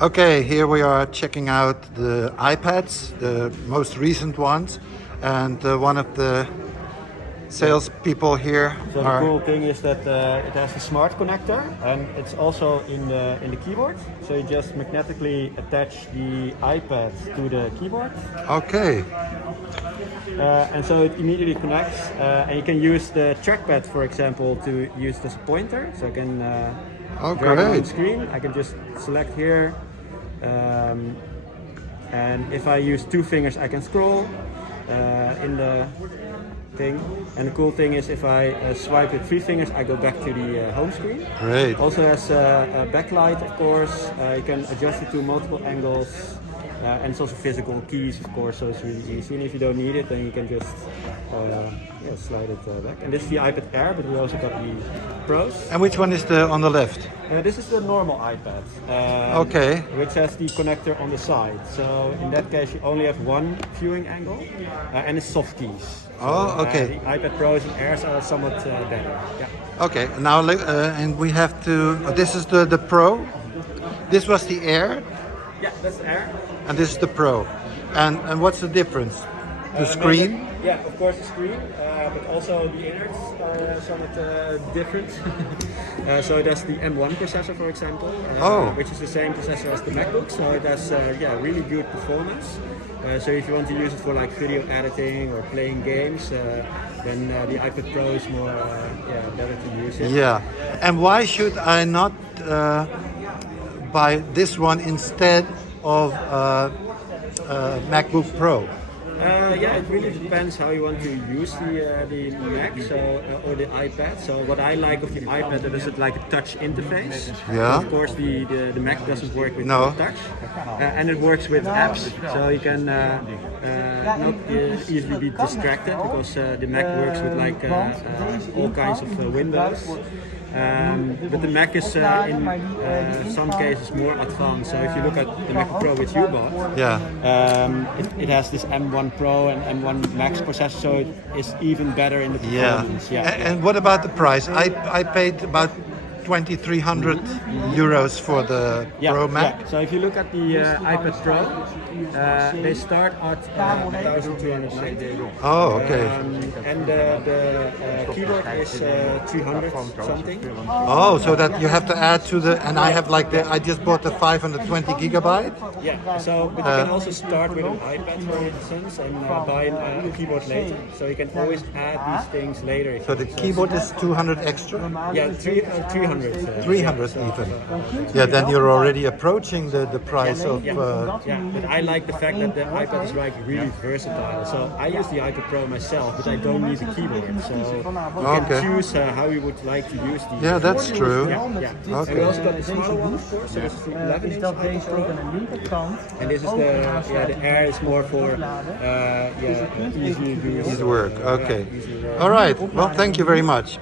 Okay, here we are checking out the iPads, the most recent ones, and one of the salespeople here So the cool thing is that it has a smart connector, and it's also in the keyboard. So you just magnetically attach the iPad to the keyboard. Okay. And so it immediately connects, and you can use the trackpad, for example, to use this pointer. So I can drag it on the screen. I can just select here, and if I use 2 fingers, I can scroll in the thing. And the cool thing is, if I swipe with 3 fingers, I go back to the home screen. Great. Also has a backlight, of course. You can adjust it to multiple angles. And it's also physical keys, of course, so it's really easy. And if you don't need it, then you can just slide it back. And this is the iPad Air, but we also got the Pros. And which one is the on the left? This is the normal iPad, Okay. which has the connector on the side. So in that case, you only have one viewing angle, and it's soft keys. So, Oh, okay. The iPad Pros and Airs are somewhat better. Yeah. Okay, now and we have to. This is the Pro. This was the Air, Yeah, that's Air. and this is the Pro. And what's the difference? The screen? Yeah, of course the screen, but also the innards are somewhat different. So it has the M1 processor, for example, which is the same processor as the MacBook. So it has really good performance. So if you want to use it for like video editing or playing games, then the iPad Pro is more better to use it. Yeah. And why should I not buy this one instead of MacBook Pro? It really depends how you want to use the Mac or the iPad. So what I like of the iPad is it like a touch interface. Yeah. Of course, the Mac doesn't work with touch, and it works with apps. So you can not easily be distracted because the Mac works with like all kinds of windows. But the Mac is in some cases more advanced. So if you look at the Mac Pro which you bought, it has this M1 Pro and M1 Max processor, so it is even better in the performance. And what about the price? I paid about 2,300 euros for the Pro Mac. Yeah. So if you look at the iPad Pro, they start at 1,290. Oh, okay. And the keyboard is 300 something. Oh, so that you have to add to the, and I have like I just bought the 520 gigabyte. Yeah, so but you can also start with an iPad, for instance, and buy a keyboard later. So you can always add these things later. So the keyboard is 200 extra? Yeah, 300. 300 even. Yeah, then you're already approaching the price of. But I like the fact that the iPad is like really versatile. So I use the iPad Pro myself, but I don't need a keyboard. So you can choose how you would like to use the. Yeah, that's true. Okay. And we also got the smaller one, of course. So this is the 11-inch iPad Pro. And this is the Air is more for easy use. Easy work. Okay. All right. Well, thank you very much.